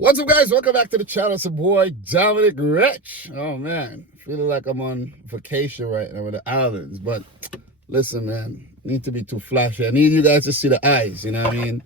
What's up, guys? Welcome back to the channel. It's your boy, Dominic Rich. Oh, man. Feeling like I'm on vacation right now with the islands. But listen, man. Need to be too flashy. I need you guys to see the eyes, you know what I mean?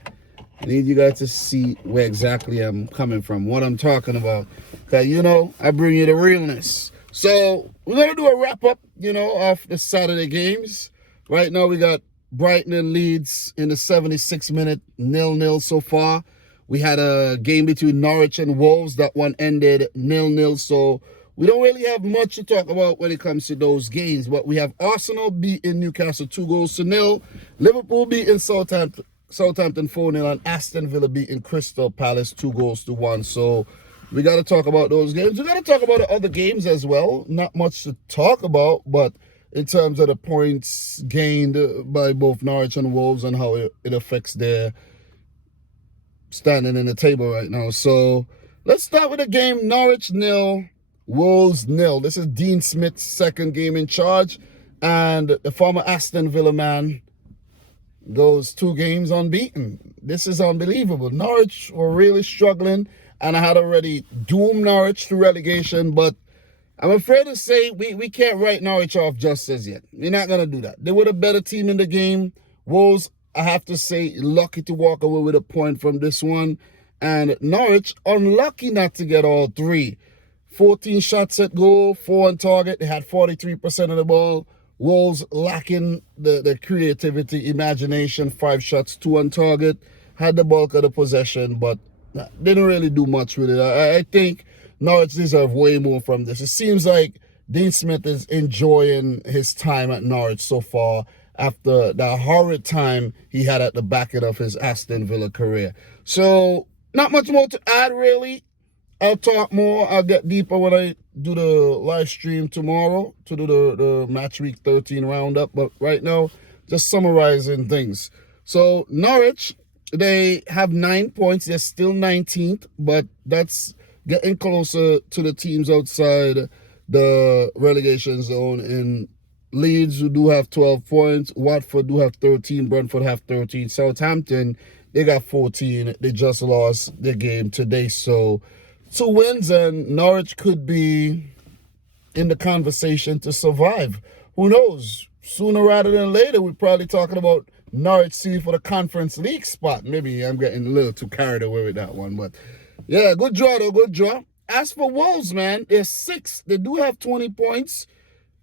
I need you guys to see where exactly I'm coming from, what I'm talking about. Because, I bring you the realness. So, we're going to do a wrap-up, of the Saturday games. Right now, we got Brighton and Leeds in the 76-minute 0-0 so far. We had a game between Norwich and Wolves. That one ended 0-0. So we don't really have much to talk about when it comes to those games. But we have Arsenal beating Newcastle 2-0. Liverpool beating Southampton 4-0. And Aston Villa beating Crystal Palace 2-1. So we got to talk about those games. We got to talk about the other games as well. Not much to talk about, but in terms of the points gained by both Norwich and Wolves and how it affects their standing in the table right now. So let's start with the game. Norwich 0, Wolves 0. This is Dean Smith's second game in charge, and the former Aston Villa man goes 2 games unbeaten. This is unbelievable. Norwich were really struggling, and I had already doomed Norwich to relegation, but I'm afraid to say we can't write Norwich off just as yet. We're not going to do that. They were the better team in the game. Wolves, I have to say, lucky to walk away with a point from this one. And Norwich, unlucky not to get all 3. 14 shots at goal, 4 on target. They had 43% of the ball. Wolves lacking the creativity, imagination. 5 shots, 2 on target. Had the bulk of the possession, but didn't really do much with it. I think Norwich deserve way more from this. It seems like Dean Smith is enjoying his time at Norwich so far, after the horrid time he had at the back end of his Aston Villa career. So, not much more to add, really. I'll talk more. I'll get deeper when I do the live stream tomorrow to do the Match Week 13 roundup. But right now, just summarizing things. So, Norwich, they have 9 points. They're still 19th, but that's getting closer to the teams outside the relegation zone in Leeds, who do have 12 points. Watford do have 13. Brentford have 13. Southampton, they got 14. They just lost their game today. So 2 wins and Norwich could be in the conversation to survive. Who knows? Sooner rather than later, we're probably talking about Norwich City for the Conference League spot. Maybe I'm getting a little too carried away with that one. But yeah, good draw though, good draw. As for Wolves, man, they're 6th. They do have 20 points.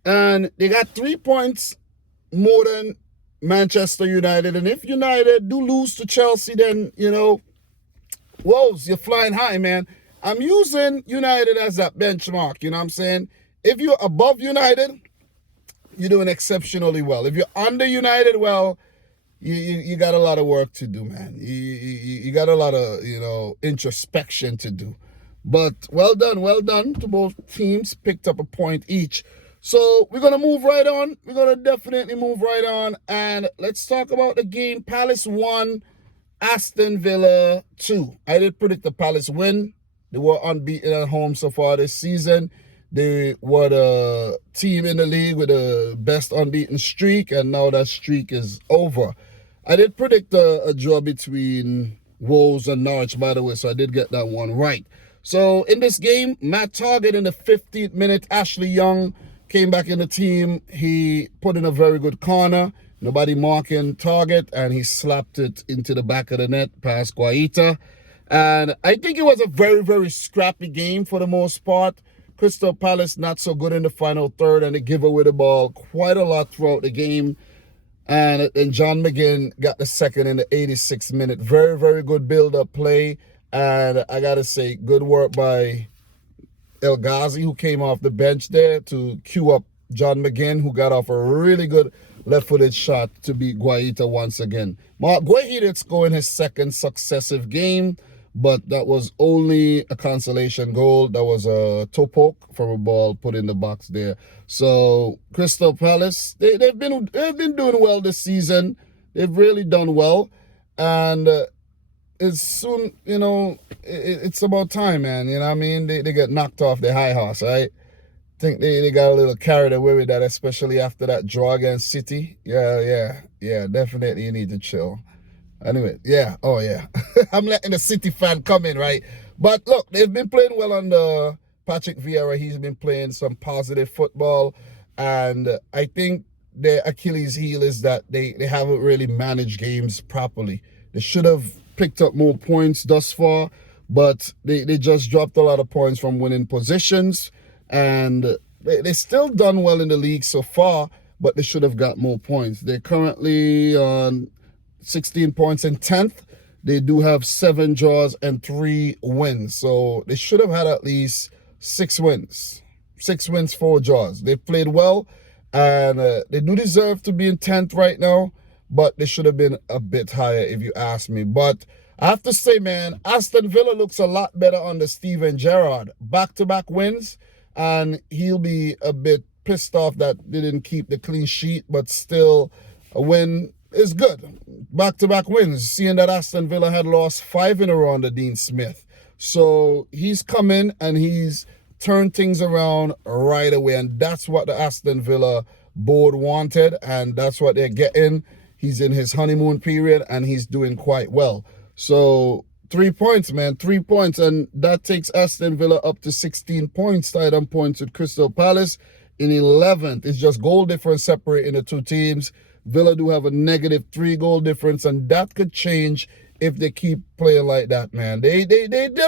And they got 3 points more than Manchester United. And if United do lose to Chelsea, then, Wolves, you're flying high, man. I'm using United as that benchmark, you know what I'm saying? If you're above United, you're doing exceptionally well. If you're under United, well, you got a lot of work to do, man. You got a lot of, introspection to do. But well done to both teams. Picked up a point each. So we're going to move right on. We're going to definitely move right on. And let's talk about the game. Palace 1, Aston Villa 2. I did predict the Palace win. They were unbeaten at home so far this season. They were the team in the league with the best unbeaten streak. And now that streak is over. I did predict a draw between Wolves and Norwich, by the way. So I did get that one right. So in this game, Matt Target in the 15th minute, Ashley Young came back in the team. He put in a very good corner. Nobody marking Target, and he slapped it into the back of the net past Guaita. And I think it was a very, very scrappy game for the most part. Crystal Palace not so good in the final third, and they give away the ball quite a lot throughout the game. And John McGinn got the second in the 86th minute. Very, very good build-up play. And I got to say, good work by El Ghazi, who came off the bench there to cue up John McGinn, who got off a really good left-footed shot to beat Guaita once again. Mark Guaita did score in his second successive game, but that was only a consolation goal. That was a toe poke from a ball put in the box there. So Crystal Palace, they've been doing well this season. They've really done well, and it's soon, it's about time, man. You know what I mean? They get knocked off their high horse, right? I think they got a little carried away with that, especially after that draw against City. Yeah, definitely you need to chill. Anyway, yeah, oh yeah. I'm letting the City fan come in, right? But look, they've been playing well under Patrick Vieira. He's been playing some positive football. And I think their Achilles heel is that they haven't really managed games properly. They should have picked up more points thus far, but they just dropped a lot of points from winning positions. And they still done well in the league so far, but they should have got more points. They're currently on 16 points in 10th. They do have 7 draws and 3 wins. So they should have had at least 6 wins. 6 wins, 4 draws. They played well, and they do deserve to be in 10th right now, but they should have been a bit higher if you ask me. But I have to say, man, Aston Villa looks a lot better under Steven Gerrard. Back-to-back wins, and he'll be a bit pissed off that they didn't keep the clean sheet, but still a win is good. Back-to-back wins, seeing that Aston Villa had lost 5 in a row under Dean Smith. So he's come in and he's turned things around right away, and that's what the Aston Villa board wanted, and that's what they're getting. He's in his honeymoon period, and he's doing quite well. So 3 points, man, 3 points, and that takes Aston Villa up to 16 points, tied on points with Crystal Palace in 11th. It's just goal difference separating the two teams. Villa do have a negative 3 goal difference, and that could change if they keep playing like that, man. They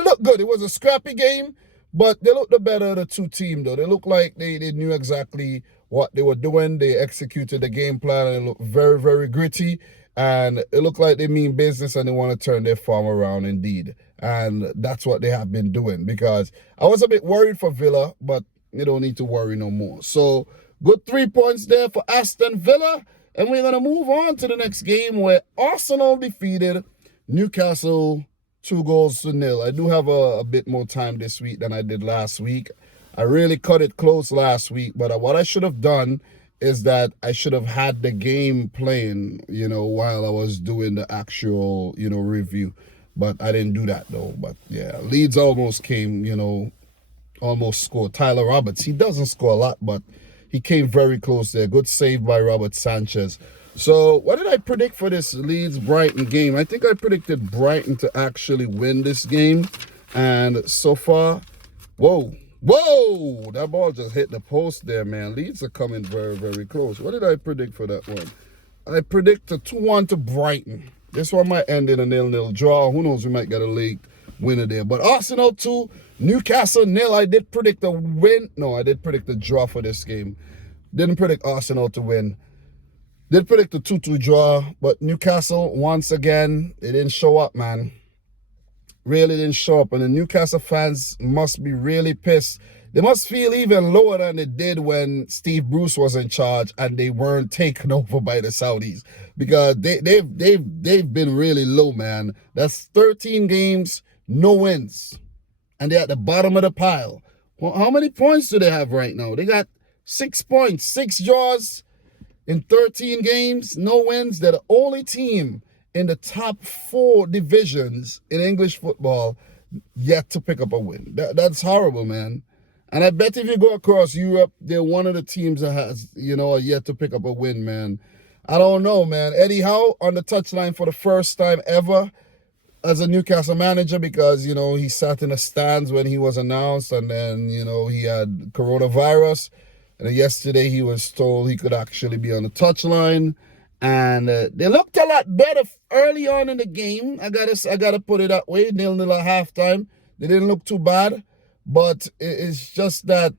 look good. It was a scrappy game, but they looked the better of the two teams, though. They looked like they knew exactly what they were doing. They executed the game plan, and it looked very, very gritty. And it looked like they mean business, and they want to turn their form around indeed. And that's what they have been doing, because I was a bit worried for Villa, but you don't need to worry no more. So good 3 points there for Aston Villa. And we're going to move on to the next game, where Arsenal defeated Newcastle 2-0. I do have a bit more time this week than I did last week. I really cut it close last week, but what I should have done is that I should have had the game playing, while I was doing the actual, review. But I didn't do that, though. But, yeah, Leeds almost came, almost scored. Tyler Roberts, he doesn't score a lot, but he came very close there. Good save by Robert Sanchez. So what did I predict for this Leeds-Brighton game? I think I predicted Brighton to actually win this game. And so far, whoa, that ball just hit the post there, man. Leeds are coming very, very close. What did I predict for that one? I predict a 2-1 to Brighton. This one might end in a 0-0 draw. Who knows, we might get a late winner there. But Arsenal 2, Newcastle 0. I did predict a win. No, I did predict a draw for this game. Didn't predict Arsenal to win. Did predict a 2-2 draw, but Newcastle, once again, they didn't show up, man. Really didn't show up, and the Newcastle fans must be really pissed. They must feel even lower than they did when Steve Bruce was in charge and they weren't taken over by the Saudis, because they've been really low, man. That's 13 games, no wins, and they're at the bottom of the pile. Well, how many points do they have right now? They got 6 points, 6 draws in 13 games, no wins. They're the only team in the top 4 divisions in English football yet to pick up a win. That's horrible, man. And I bet if you go across Europe, they're one of the teams that has, yet to pick up a win, man. I don't know, man. Eddie Howe on the touchline for the first time ever as a Newcastle manager, because, he sat in the stands when he was announced, and then, he had coronavirus. And yesterday he was told he could actually be on the touchline. And they looked a lot better early on in the game. I gotta put it that way. 0-0 at halftime. They didn't look too bad. But it's just that,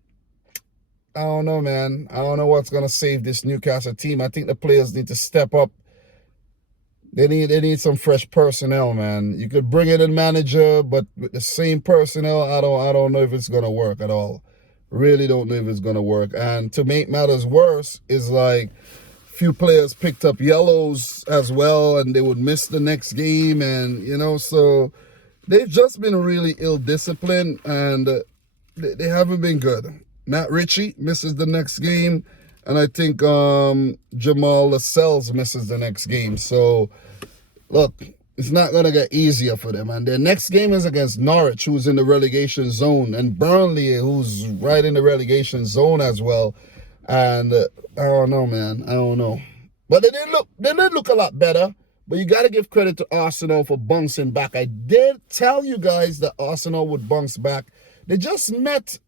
I don't know, man. I don't know what's going to save this Newcastle team. I think the players need to step up. They need some fresh personnel, man. You could bring in a manager, but with the same personnel, I don't know if it's going to work at all. Really don't know if it's going to work. And to make matters worse is like few players picked up yellows as well, and they would miss the next game, and so they've just been really ill-disciplined, and they haven't been good. Matt Ritchie misses the next game, and I think Jamal Lascelles misses the next game. So, look, it's not going to get easier for them. And their next game is against Norwich, who's in the relegation zone, and Burnley, who's right in the relegation zone as well. And I don't know, man. I don't know. But they did look a lot better. But you got to give credit to Arsenal for bouncing back. I did tell you guys that Arsenal would bounce back. They just met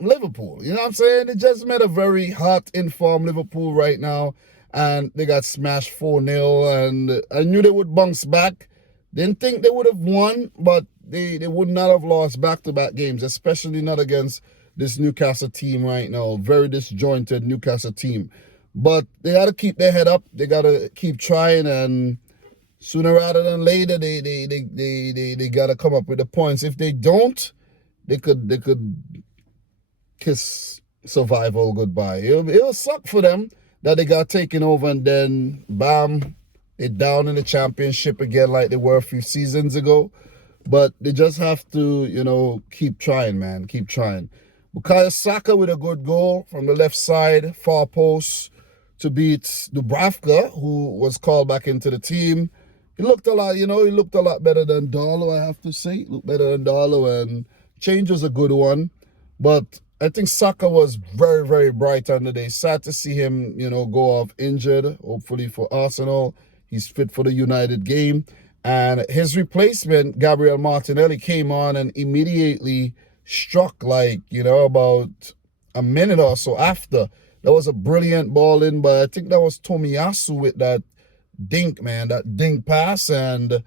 Liverpool. You know what I'm saying? They just met a very hot, informed Liverpool right now. And they got smashed 4-0. And I knew they would bounce back. Didn't think they would have won, but they would not have lost back-to-back games, especially not against this Newcastle team right now. Very disjointed Newcastle team. But they got to keep their head up. They got to keep trying, and sooner rather than later, they got to come up with the points. If they don't, they could kiss survival goodbye. It'll suck for them that they got taken over, and then bam, they're down in the championship again like they were a few seasons ago. But they just have to, keep trying, man. Keep trying. Bukayo Saka with a good goal from the left side, far post, to beat Dubravka, who was called back into the team. He looked a lot better than Darlow, I have to say. He looked better than Darlow, and change was a good one. But I think Saka was very, very bright on the day. Sad to see him, go off injured, hopefully for Arsenal. He's fit for the United game. And his replacement, Gabriel Martinelli, came on and immediately struck about a minute or so after. That was a brilliant ball in, but I think that was Tomiyasu with that dink, man, that dink pass, and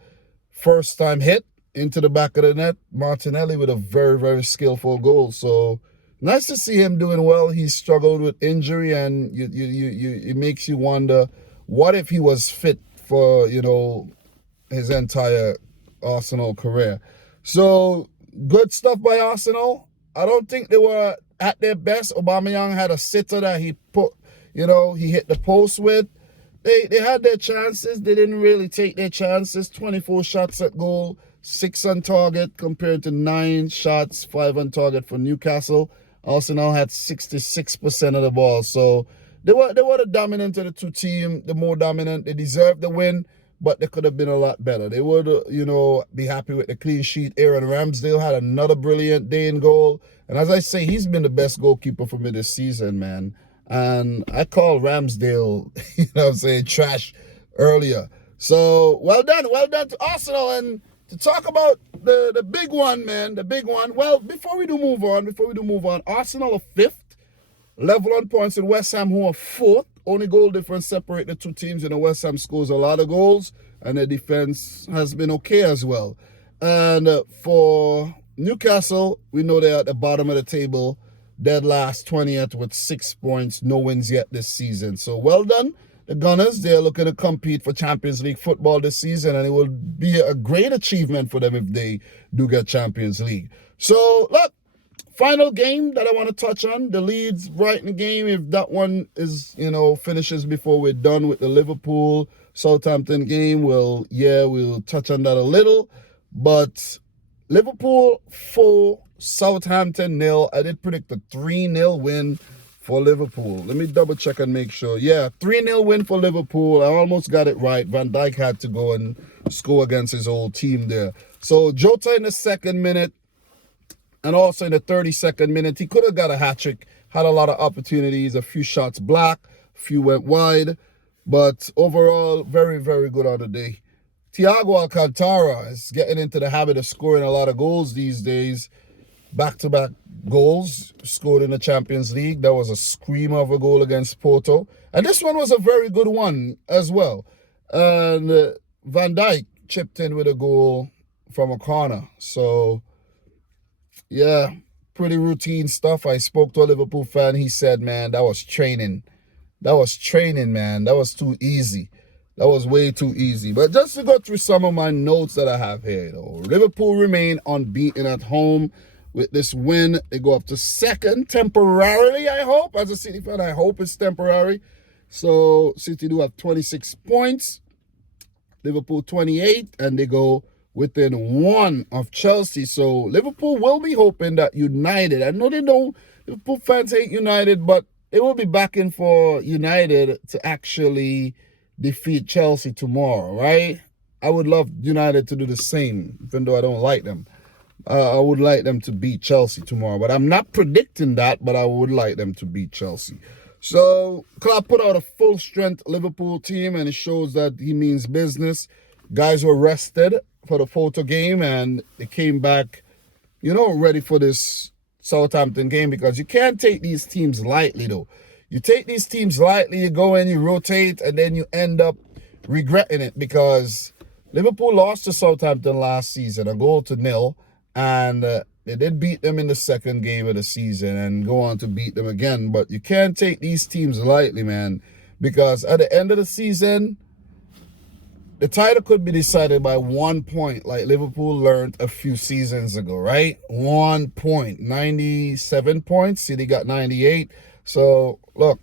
first time hit into the back of the net. Martinelli with a very, very skillful goal. So nice to see him doing well. He struggled with injury, and it makes you wonder, what if he was fit for, his entire Arsenal career. So good stuff by Arsenal. I don't think they were at their best. Aubameyang had a sitter that he put, he hit the post with. They had their chances. They didn't really take their chances. 24 shots at goal, 6 on target compared to 9 shots, 5 on target for Newcastle. Arsenal had 66% of the ball. So they were the dominant of the two teams, the more dominant. They deserved the win, but they could have been a lot better. They would, be happy with the clean sheet. Aaron Ramsdale had another brilliant day in goal. And as I say, he's been the best goalkeeper for me this season, man. And I call Ramsdale, trash earlier. So well done to Arsenal. And to talk about the big one, man, the big one. Well, before we do move on, Arsenal are 5th, level on points with West Ham, who are 4th. Only goal difference separate the two teams. West Ham scores a lot of goals, and their defense has been okay as well. And for Newcastle, we know they're at the bottom of the table, dead last, 20th with 6 points, no wins yet this season. So well done, the Gunners. They're looking to compete for Champions League football this season, and it will be a great achievement for them if they do get Champions League. So look, final game that I want to touch on, the Leeds Brighton game. If that one is, finishes before we're done with the Liverpool Southampton game, we'll touch on that a little. But Liverpool 4, Southampton 0. I did predict a 3-0 win for Liverpool. Let me double check and make sure. Yeah, 3-0 win for Liverpool. I almost got it right. Van Dijk had to go and score against his old team there. So Jota in the 2nd minute, and also in the 32nd minute, he could have got a hat-trick, had a lot of opportunities, a few shots black, a few went wide. But overall, very, very good on the day. Thiago Alcantara is getting into the habit of scoring a lot of goals these days. Back-to-back goals scored in the Champions League. That was a screamer of a goal against Porto. And this one was a very good one as well. And Van Dijk chipped in with a goal from a corner. So, yeah, pretty routine stuff. I spoke to a Liverpool fan. He said, man, that was training. That was training, man. That was too easy. That was way too easy. But just to go through some of my notes that I have here, Liverpool remain unbeaten at home. With this win, they go up to 2nd temporarily, I hope. As a City fan, I hope it's temporary. So City do have 26 points. Liverpool 28, and they go within 1 of Chelsea. So Liverpool will be hoping that United, I know they don't, Liverpool fans hate United, but they will be backing for United to actually defeat Chelsea tomorrow, right? I would love United to do the same, even though I don't like them. I would like them to beat Chelsea tomorrow, but I'm not predicting that, but I would like them to beat Chelsea. So Klopp put out a full-strength Liverpool team, and it shows that he means business. Guys were rested for the photo game, and they came back, ready for this Southampton game, because you can't take these teams lightly, though. You take these teams lightly, you go in, you rotate, and then you end up regretting it, because Liverpool lost to Southampton last season, 1-0, and they did beat them in the second game of the season and go on to beat them again. But you can't take these teams lightly, man, because at the end of the season, the title could be decided by 1 point, like Liverpool learned a few seasons ago, right? 1 point, 97 points. City got 98. So, look,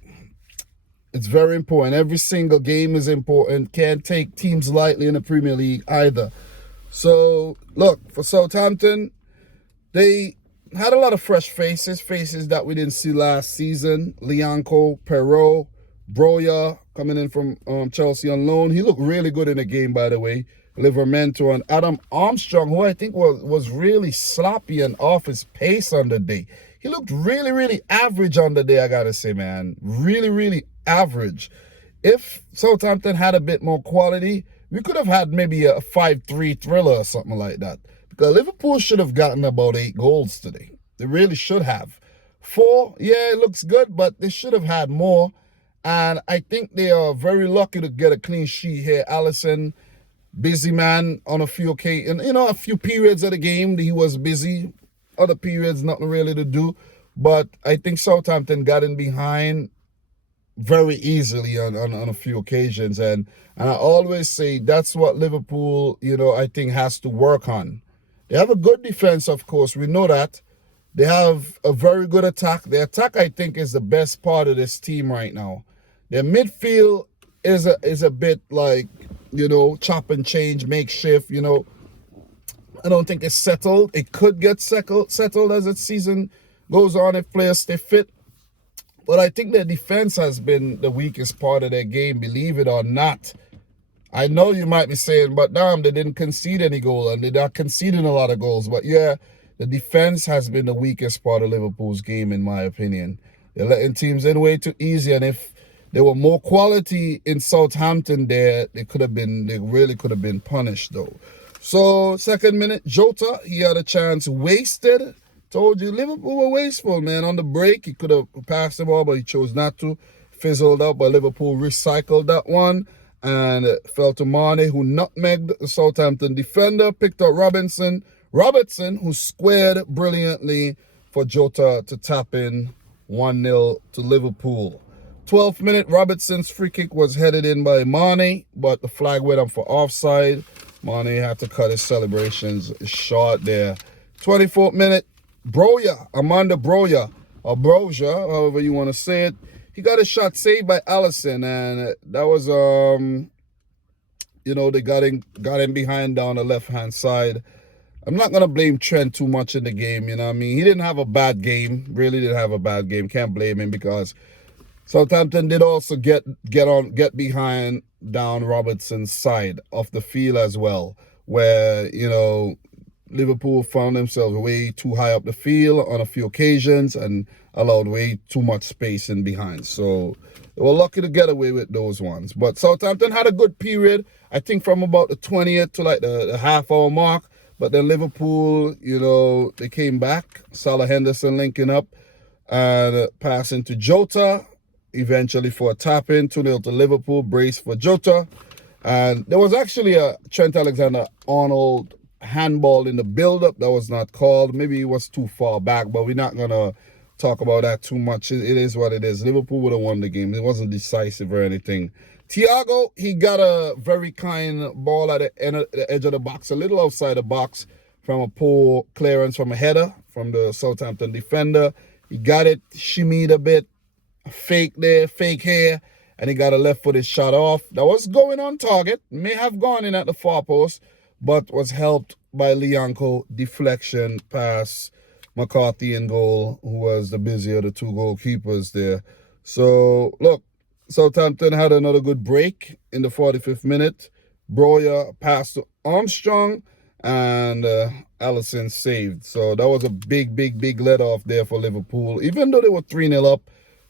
it's very important. Every single game is important. Can't take teams lightly in the Premier League either. So, look, for Southampton, they had a lot of fresh faces that we didn't see last season. Lianco, Perrault, Broja coming in from Chelsea on loan. He looked really good in the game, by the way. Livermento and Adam Armstrong, who I think was really sloppy and off his pace on the day. He looked really, really average on the day, I got to say, man. Really, really average. If Southampton had a bit more quality, we could have had maybe a 5-3 thriller or something like that. Because Liverpool should have gotten about 8 goals today. They really should have. 4, yeah, it looks good, but they should have had more. And I think they are very lucky to get a clean sheet here. Alisson, busy man on a few occasions. A few periods of the game, he was busy. Other periods, nothing really to do. But I think Southampton got in behind very easily on a few occasions. And I always say that's what Liverpool, I think has to work on. They have a good defense, of course. We know that. They have a very good attack. The attack, I think, is the best part of this team right now. Their midfield is a bit like, chop and change, makeshift, I don't think it's settled. It could get settled as the season goes on if players stay fit. But I think their defense has been the weakest part of their game, believe it or not. I know you might be saying, but damn, they didn't concede any goal, and they're not conceding a lot of goals. But yeah, the defense has been the weakest part of Liverpool's game, in my opinion. They're letting teams in way too easy, and if there were more quality in Southampton there, they really could have been punished, though. So, second minute, Jota, he had a chance wasted. Told you, Liverpool were wasteful, man. On the break, he could have passed the ball, but he chose not to. Fizzled out, but Liverpool recycled that one and fell to Mane, who nutmegged the Southampton defender, picked up Robertson, who squared brilliantly for Jota to tap in 1-0 to Liverpool. 12th minute, Robertson's free kick was headed in by Mane, but the flag went up for offside. Mane had to cut his celebrations short there. 24th minute, Amanda Broja, or Broja, however you want to say it. He got a shot saved by Alisson, and that was, they got him behind down the left-hand side. I'm not going to blame Trent too much in the game, He didn't have a bad game, really didn't have a bad game. Can't blame him because Southampton did also get behind down Robertson's side of the field as well, where, Liverpool found themselves way too high up the field on a few occasions and allowed way too much space in behind. So they were lucky to get away with those ones. But Southampton had a good period, I think from about the 20th to like the half-hour mark. But then Liverpool, they came back. Salah Henderson linking up and passing to Jota, eventually for a tap-in, 2-0 to Liverpool, brace for Jota. And there was actually a Trent Alexander-Arnold handball in the build-up that was not called. Maybe it was too far back, but we're not going to talk about that too much. It is what it is. Liverpool would have won the game. It wasn't decisive or anything. Thiago, he got a very kind ball at the edge of the box, a little outside the box from a poor clearance from a header from the Southampton defender. He got it, shimmied a bit, fake hair, and he got a left-footed shot off. That was going on target, may have gone in at the far post, but was helped by Lianco, deflection pass McCarthy in goal, who was the busier of the two goalkeepers there. So, look, Southampton had another good break in the 45th minute. Broja passed to Armstrong, and Alisson saved. So that was a big let-off there for Liverpool. Even though they were 3-0 up,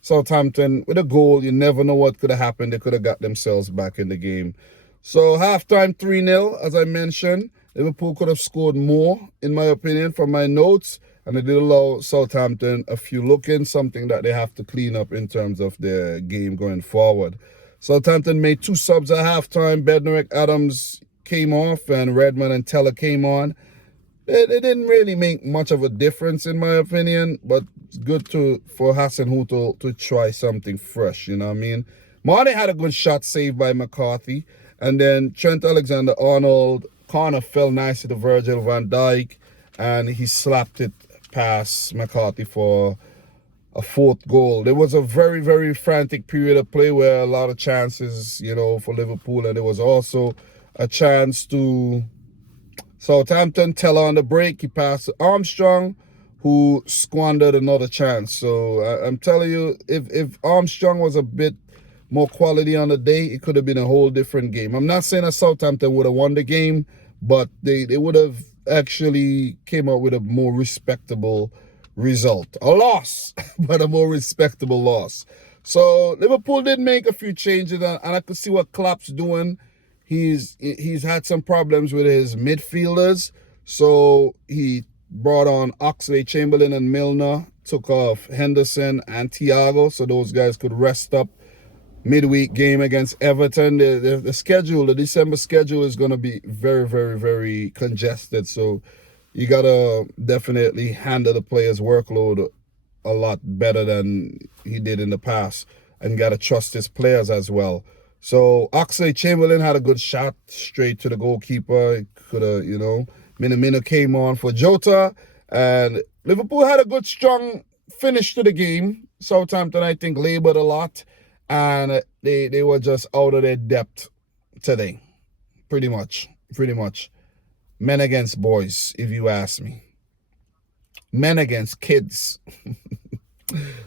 Southampton with a goal. You never know what could have happened. They could have got themselves back in the game. So halftime 3-0, as I mentioned. Liverpool could have scored more, in my opinion, from my notes. And they did allow Southampton a few look-ins, something that they have to clean up in terms of their game going forward. Southampton made 2 subs at halftime. Bednarek, Adams came off, and Redmond and Teller came on. They didn't really make much of a difference, in my opinion, but it's good for Hasenhüttl to try something fresh, you know what I mean? Marnie had a good shot saved by McCarthy, and then Trent Alexander-Arnold corner fell nicely to Virgil van Dijk, and he slapped it past McCarthy for a 4th goal. There was a very, very frantic period of play where a lot of chances, you know, for Liverpool, and there was also a chance to Southampton. Teller on the break, he passed to Armstrong, who squandered another chance. So I'm telling you, if Armstrong was a bit more quality on the day, it could have been a whole different game. I'm not saying that Southampton would have won the game, but they would have actually came out with a more respectable result. A loss, but a more respectable loss. So Liverpool did make a few changes, and I could see what Klopp's doing. He's had some problems with his midfielders, so he brought on Oxlade-Chamberlain and Milner, took off Henderson and Thiago, so those guys could rest up midweek game against Everton. The schedule, the December schedule, is going to be very, very, very congested, so you got to definitely handle the players' workload a lot better than he did in the past, and got to trust his players as well. So Oxlade-Chamberlain had a good shot straight to the goalkeeper. Could have, you know, Minamino came on for Jota, and Liverpool had a good, strong finish to the game. Southampton, I think, labored a lot, and they were just out of their depth today, pretty much. Men against boys, if you ask me. Men against kids.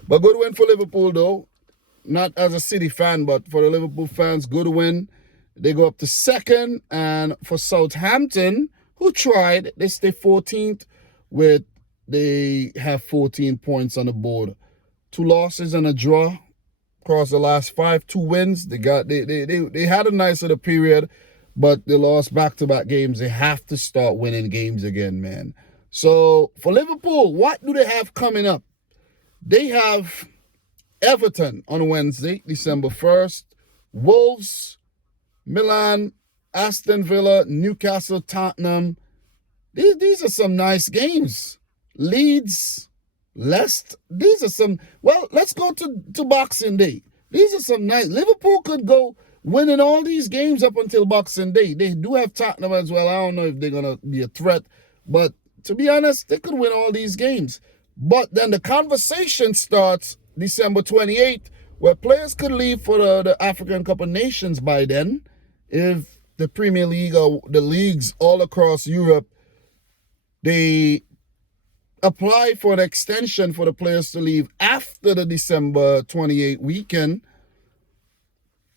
But good win for Liverpool, though. Not as a City fan, but for the Liverpool fans, good win. They go up to 2nd. And for Southampton, who tried, they stay 14th they have 14 points on the board. 2 losses and a draw across the last 5, 2 wins. They had a nice little period, but they lost back-to-back games. They have to start winning games again, man. So for Liverpool, what do they have coming up? They have Everton on Wednesday, December 1st. Wolves, Milan, Aston Villa, Newcastle, Tottenham. These are some nice games. Leeds, Leicester. These are some... Well, let's go to Boxing Day. These are some nice... Liverpool could go winning all these games up until Boxing Day. They do have Tottenham as well. I don't know if they're going to be a threat. But to be honest, they could win all these games. But then the conversation starts December 28th, where players could leave for the African Cup of Nations by then if the Premier League or the leagues all across Europe, they apply for an extension for the players to leave after the December 28th weekend.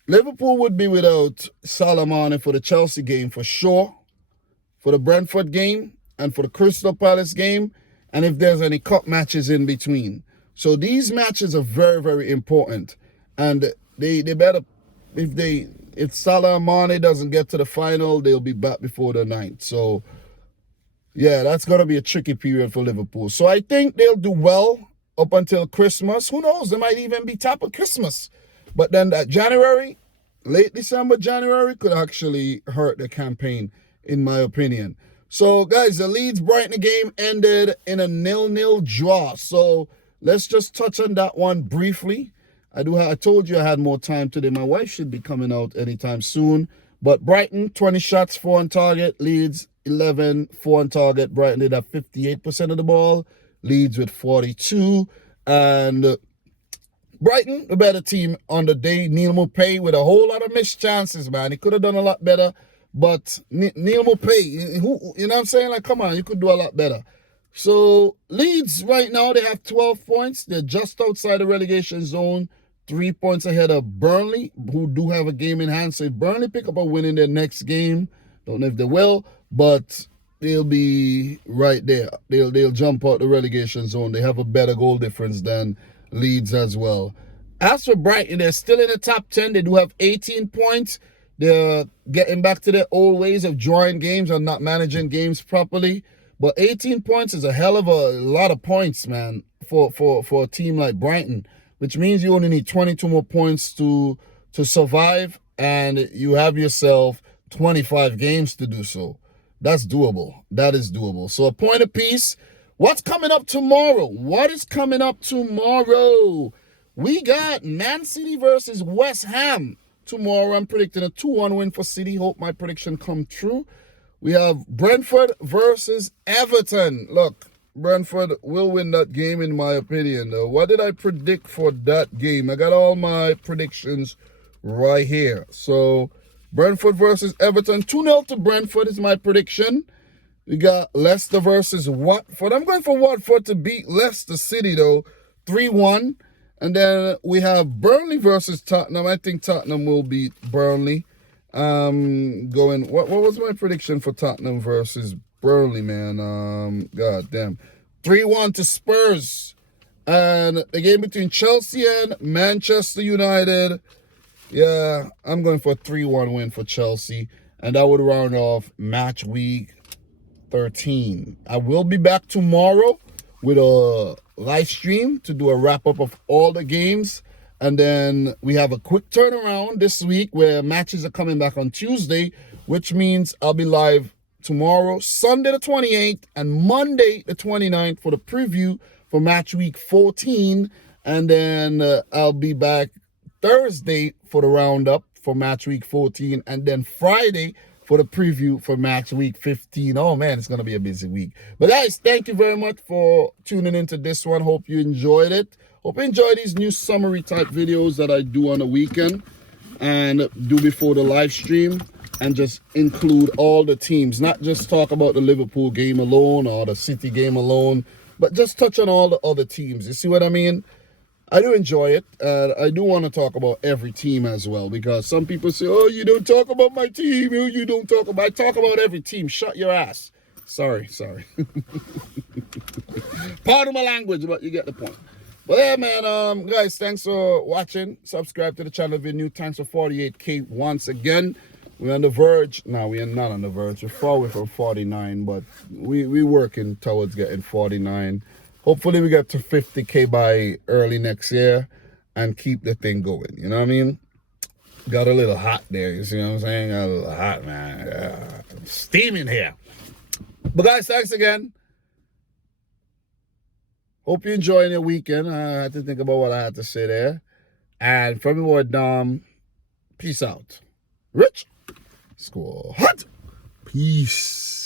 Liverpool would be without Salah for the Chelsea game for sure, for the Brentford game, and for the Crystal Palace game, and if there's any cup matches in between. So these matches are very, very important. And they better, if Salah and Mane doesn't get to the final, they'll be back before the 9th. So, yeah, that's going to be a tricky period for Liverpool. So I think they'll do well up until Christmas. Who knows? They might even be top of Christmas. But then that January, late December, January, could actually hurt the campaign, in my opinion. So, guys, the Leeds-Brighton game ended in a 0-0 draw. So let's just touch on that one briefly. I told you I had more time today. My wife should be coming out anytime soon. But Brighton, 20 shots, 4 on target. Leeds, 11, 4 on target. Brighton did have 58% of the ball. Leeds with 42. And Brighton, the better team on the day. Neal Maupay with a whole lot of missed chances, man. He could have done a lot better. But Neal Maupay, you know what I'm saying? Like, come on, you could do a lot better. So Leeds right now, they have 12 points. They're just outside the relegation zone, 3 points ahead of Burnley, who do have a game in hand. So if Burnley pick up a win in their next game, don't know if they will, but they'll be right there. They'll jump out the relegation zone. They have a better goal difference than Leeds as well. As for Brighton, they're still in the top 10. They do have 18 points. They're getting back to their old ways of drawing games and not managing games properly. But 18 points is a hell of a lot of points, man, for a team like Brighton, which means you only need 22 more points to survive, and you have yourself 25 games to do so. That's doable. That is doable. So a point apiece. What's coming up tomorrow? What is coming up tomorrow? We got Man City versus West Ham tomorrow. I'm predicting a 2-1 win for City. Hope my prediction come true. We have Brentford versus Everton. Look, Brentford will win that game in my opinion, though. What did I predict for that game? I got all my predictions right here. So, Brentford versus Everton. 2-0 to Brentford is my prediction. We got Leicester versus Watford. I'm going for Watford to beat Leicester City, though. 3-1. And then we have Burnley versus Tottenham. I think Tottenham will beat Burnley. What was my prediction for Tottenham versus Burnley, man? God damn. 3-1 to Spurs. And the game between Chelsea and Manchester United. Yeah, I'm going for a 3-1 win for Chelsea. And that would round off match week 13. I will be back tomorrow with a live stream to do a wrap-up of all the games. And then we have a quick turnaround this week where matches are coming back on Tuesday, which means I'll be live tomorrow, Sunday the 28th, and Monday the 29th for the preview for match week 14. And then I'll be back Thursday for the roundup for match week 14, and then Friday for the preview for match week 15. Oh man, it's going to be a busy week. But guys, thank you very much for tuning into this one. Hope you enjoyed it. Hope you enjoy these new summary type videos that I do on the weekend and do before the live stream, and just include all the teams, not just talk about the Liverpool game alone or the City game alone, but just touch on all the other teams. You see what I mean? I do enjoy it. I do want to talk about every team as well, because some people say, oh, you don't talk about my team. Oh, you don't talk about, I talk about every team. Shut your ass. Sorry. Pardon my language, but you get the point. But yeah, man, guys, thanks for watching. Subscribe to the channel if you're new. Thanks for 48K once again. We're on the verge. No, we are not on the verge. We're far away from 49, but we're working towards getting 49. Hopefully we get to 50K by early next year and keep the thing going. You know what I mean? Got a little hot there. You see what I'm saying? Got a little hot, man. Steaming here. But guys, thanks again. Hope you're enjoying your weekend. I had to think about what I had to say there. And from your boy Dom, peace out. Rich Squad. Peace.